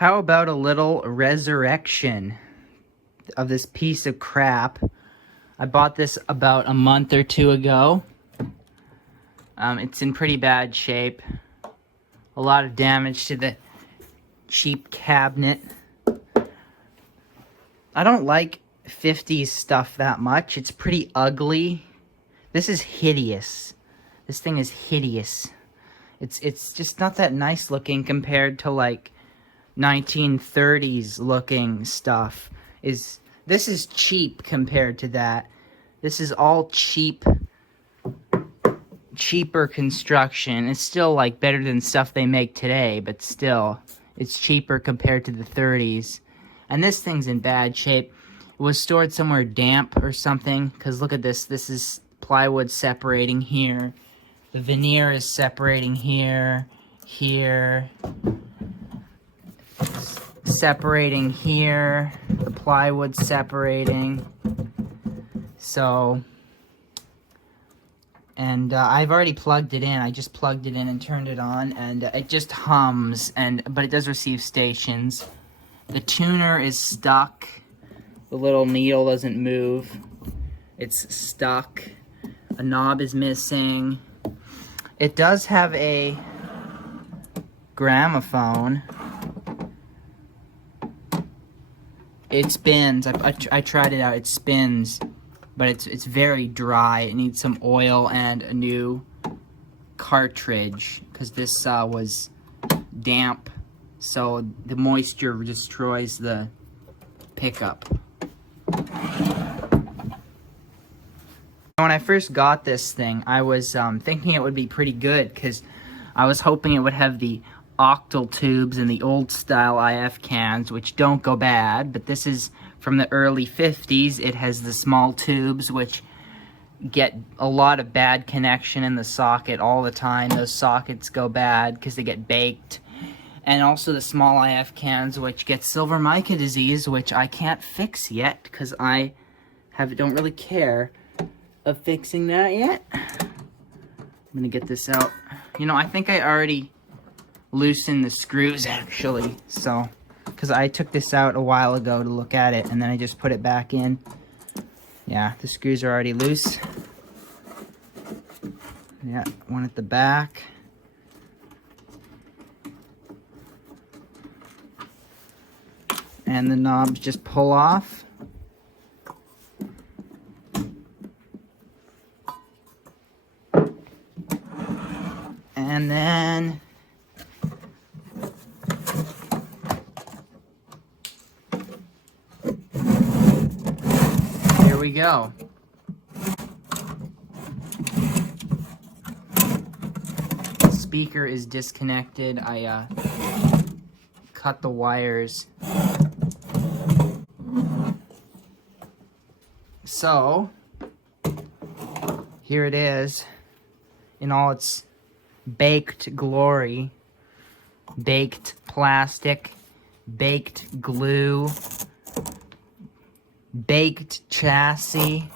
How about a little resurrection of this piece of crap? I bought this about a month or two ago. It's in pretty bad shape. A lot of damage to the cheap cabinet. I don't like 50s stuff that much. It's pretty ugly. This is hideous. This thing is hideous. It's just not that nice looking compared to like 1930s looking stuff. This is cheap compared to that. This is all cheaper construction. It's still like better than stuff they make today, but still it's cheaper compared to the 30s. And this thing's in bad shape. It was stored somewhere damp or something, because look at this. This is plywood separating here. The veneer is separating here, separating here, the plywood separating. So, and I've already plugged it in. I just plugged it in and turned it on, and it just hums, but it does receive stations. The tuner is stuck. The little needle doesn't move. It's stuck. A knob is missing. It does have a gramophone. It spins. I tried it out. It spins, but it's very dry. It needs some oil and a new cartridge, because this was damp, so the moisture destroys the pickup. When I first got this thing, I was thinking it would be pretty good, because I was hoping it would have the octal tubes and the old style IF cans, which don't go bad, but this is from the early 50s. It has the small tubes, which get a lot of bad connection in the socket all the time. Those sockets go bad because they get baked. And also the small IF cans, which get silver mica disease, which I can't fix yet, because I don't really care of fixing that yet. I'm gonna get this out. You know, I think I already loosened the screws actually, so, because I took this out a while ago to look at it, and then I just put it back in. Yeah, the screws are already loose. Yeah, one at the back. And the knobs just pull off. And then here we go. The speaker is disconnected. I cut the wires. So here it is in all its baked glory. Baked plastic, baked glue, baked chassis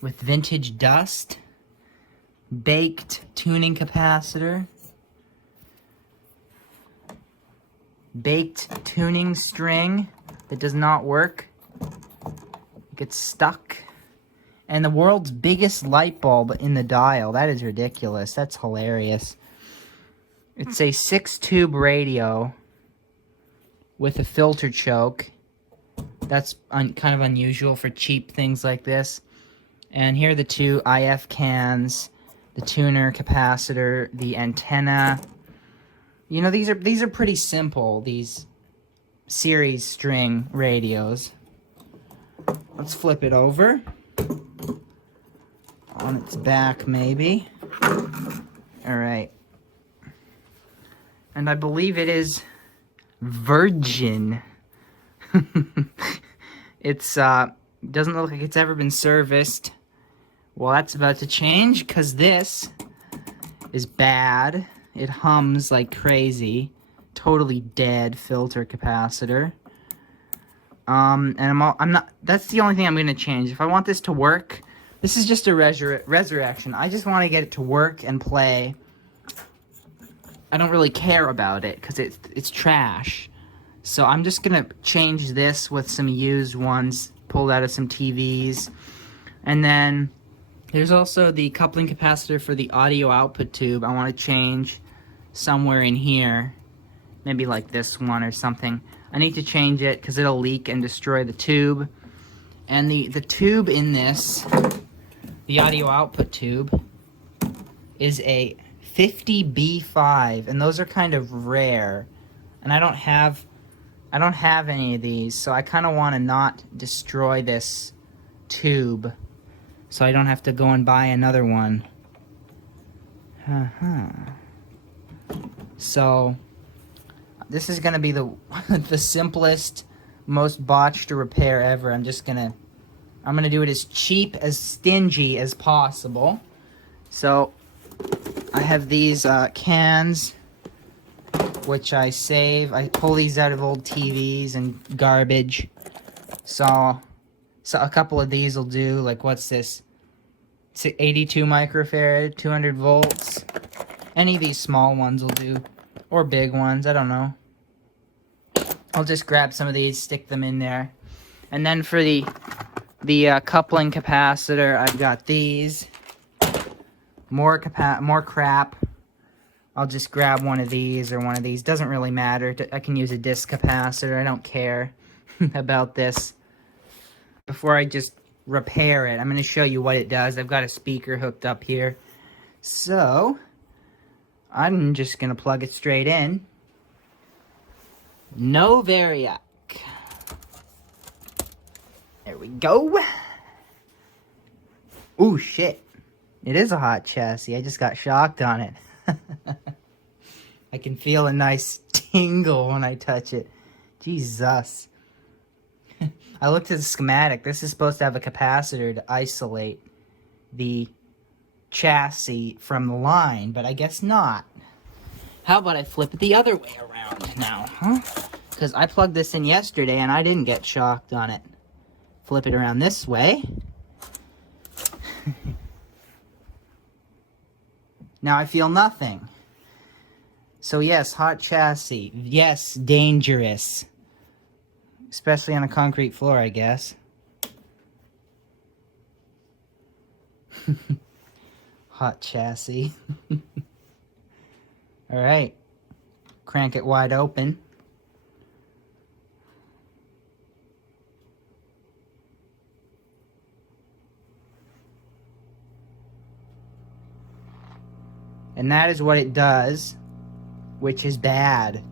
with vintage dust, baked tuning capacitor, baked tuning string that does not work. It gets stuck. And the world's biggest light bulb in the dial. That is ridiculous. That's hilarious. It's a 6-tube radio with a filter choke. That's kind of unusual for cheap things like this. And here are the two IF cans, the tuner, capacitor, the antenna. You know, these are pretty simple, these series string radios. Let's flip it over. On its back, maybe. Alright. And I believe it is virgin. It's, doesn't look like it's ever been serviced. Well, that's about to change, because this is bad. It hums like crazy. Totally dead filter capacitor. And I'm not, that's the only thing I'm going to change. If I want this to work, this is just a resurrection. I just want to get it to work and play. I don't really care about it because it's trash. So I'm just gonna change this with some used ones pulled out of some TVs. And then there's also the coupling capacitor for the audio output tube. I want to change somewhere in here, maybe like this one or something. I need to change it because it'll leak and destroy the tube. And the tube in this, the audio output tube, is a 50B5, and those are kind of rare. And I don't have any of these, so I kind of want to not destroy this tube, so I don't have to go and buy another one. So this is gonna be the the simplest, most botched repair ever. I'm gonna do it as cheap, as stingy as possible. So I have these cans, which I save. I pull these out of old TVs and garbage. So a couple of these will do. Like, what's this? 82 microfarad, 200 volts. Any of these small ones will do. Or big ones, I don't know. I'll just grab some of these, stick them in there. And then for the coupling capacitor, I've got these. More crap. I'll just grab one of these or one of these. Doesn't really matter. I can use a disc capacitor. I don't care about this. Before I just repair it, I'm going to show you what it does. I've got a speaker hooked up here. So I'm just going to plug it straight in. No variac. There we go. Ooh, shit. It is a hot chassis. I just got shocked on it. I can feel a nice tingle when I touch it. Jesus. I looked at the schematic. This is supposed to have a capacitor to isolate the chassis from the line, but I guess not. How about I flip it the other way around now, huh? Because I plugged this in yesterday and I didn't get shocked on it. Flip it around this way. Now I feel nothing. So yes, hot chassis. Yes, dangerous. Especially on a concrete floor, I guess. Hot chassis. Alright. Crank it wide open. And that is what it does, which is bad.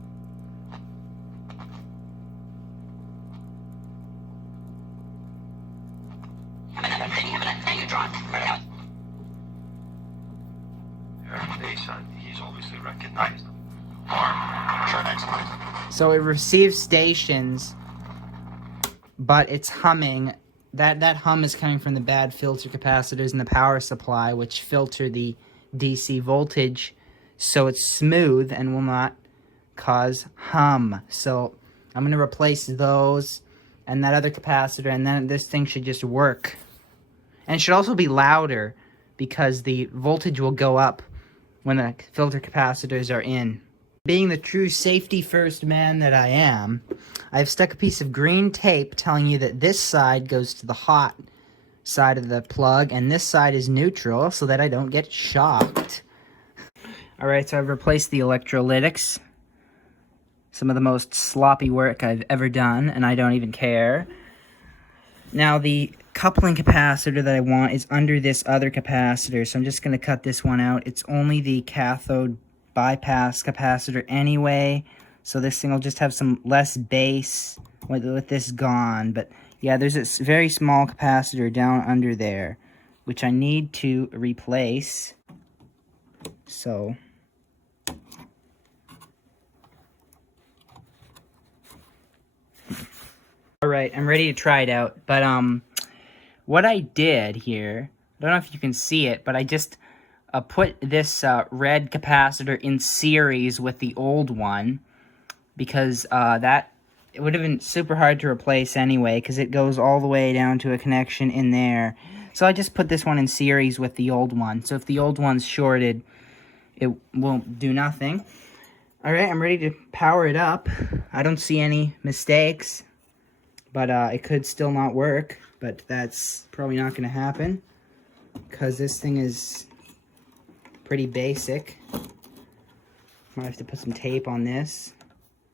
He's obviously recognized. So it receives stations, but it's humming. That hum is coming from the bad filter capacitors in the power supply, which filter the DC voltage, so it's smooth and will not cause hum. So I'm going to replace those and that other capacitor, and then this thing should just work. And it should also be louder because the voltage will go up when the filter capacitors are in. Being the true safety first man that I am, I've stuck a piece of green tape telling you that this side goes to the hot side of the plug and this side is neutral so that I don't get shocked. Alright, so I've replaced the electrolytics. Some of the most sloppy work I've ever done, and I don't even care. Now the coupling capacitor that I want is under this other capacitor, so I'm just going to cut this one out. It's only the cathode bypass capacitor anyway, so this thing will just have some less bass with this gone. But yeah, there's a very small capacitor down under there, which I need to replace. So alright, I'm ready to try it out. But what I did here, I don't know if you can see it, but I just put this red capacitor in series with the old one, because it would have been super hard to replace anyway, because it goes all the way down to a connection in there. So I just put this one in series with the old one. So if the old one's shorted, it won't do nothing. Alright, I'm ready to power it up. I don't see any mistakes, but it could still not work, but that's probably not going to happen because this thing is pretty basic. Might have to put some tape on this.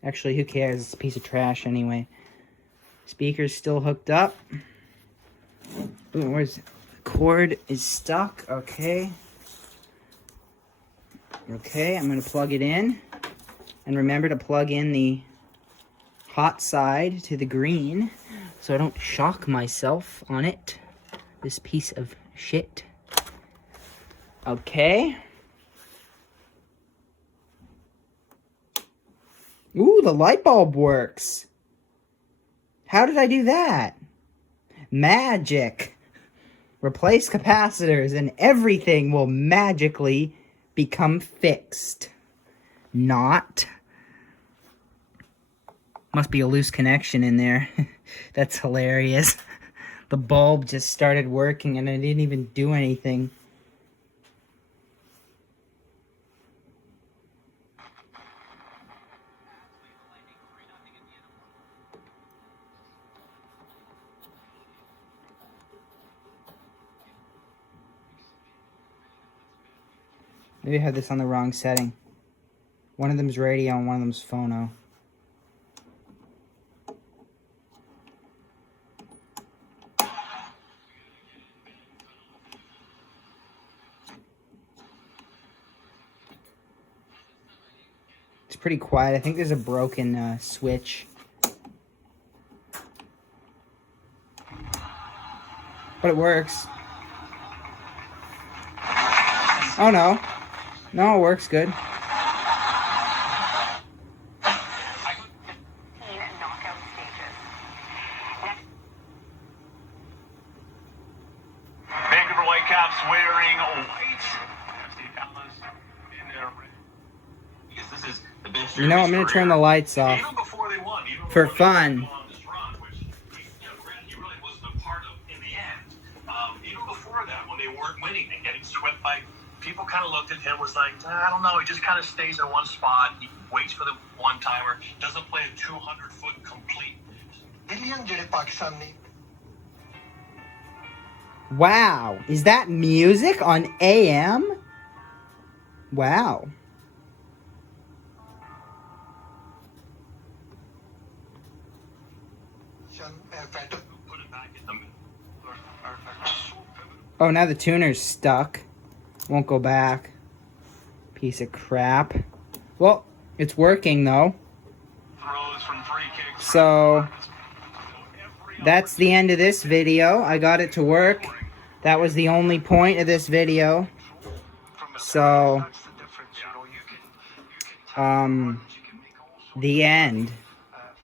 Actually, who cares? It's a piece of trash anyway. Speaker's still hooked up. Ooh, where's the cord is stuck? Okay. Okay, I'm going to plug it in. And remember to plug in the hot side to the green so I don't shock myself on it. This piece of shit. Okay. Ooh, the light bulb works. How did I do that? Magic. Replace capacitors and everything will magically become fixed. Not. Must be a loose connection in there. That's hilarious. The bulb just started working and I didn't even do anything. Maybe I had this on the wrong setting. One of them's radio and one of them's phono. It's pretty quiet. I think there's a broken switch. But it works. Oh no. No, it works good. Vancouver Whitecaps wearing white. This is the best. You know, I'm going to turn the lights off. Even before they won, for fun. Even before that, when they weren't winning and getting swept by, people kind of looked at him, was like, I don't know, he just kind of stays in one spot, he waits for the one-timer, doesn't play a 200-foot complete. Wow, is that music on AM? Wow. Oh, now the tuner's stuck. Won't go back. Piece of crap. Well, it's working though. So, that's the end of this video. I got it to work. That was the only point of this video. So, the end.